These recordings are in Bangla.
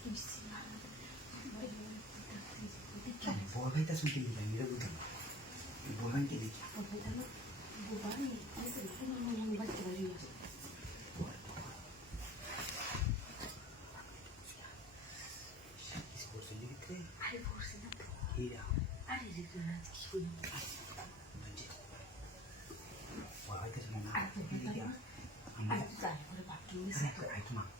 Aku tak boleh pakai ni. Aku tak boleh pakai ni.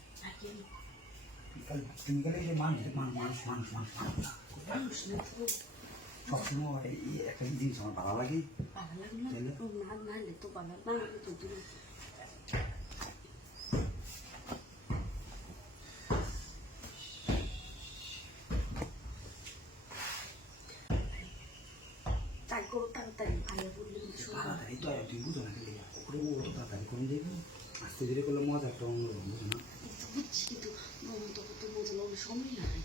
তুমি গেলে তাড়াতাড়ি তো আর তুই তাড়াতাড়ি করে দেবে আস্তে ধীরে করলে মজা একটা অঙ্গ না বুঝছি কিন্তু ভ্রমণ তো করতে বলতে লাগবে সময় নাই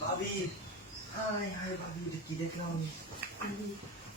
ভাবি, হাই হাই ভাবি কি দেখলাম? আমি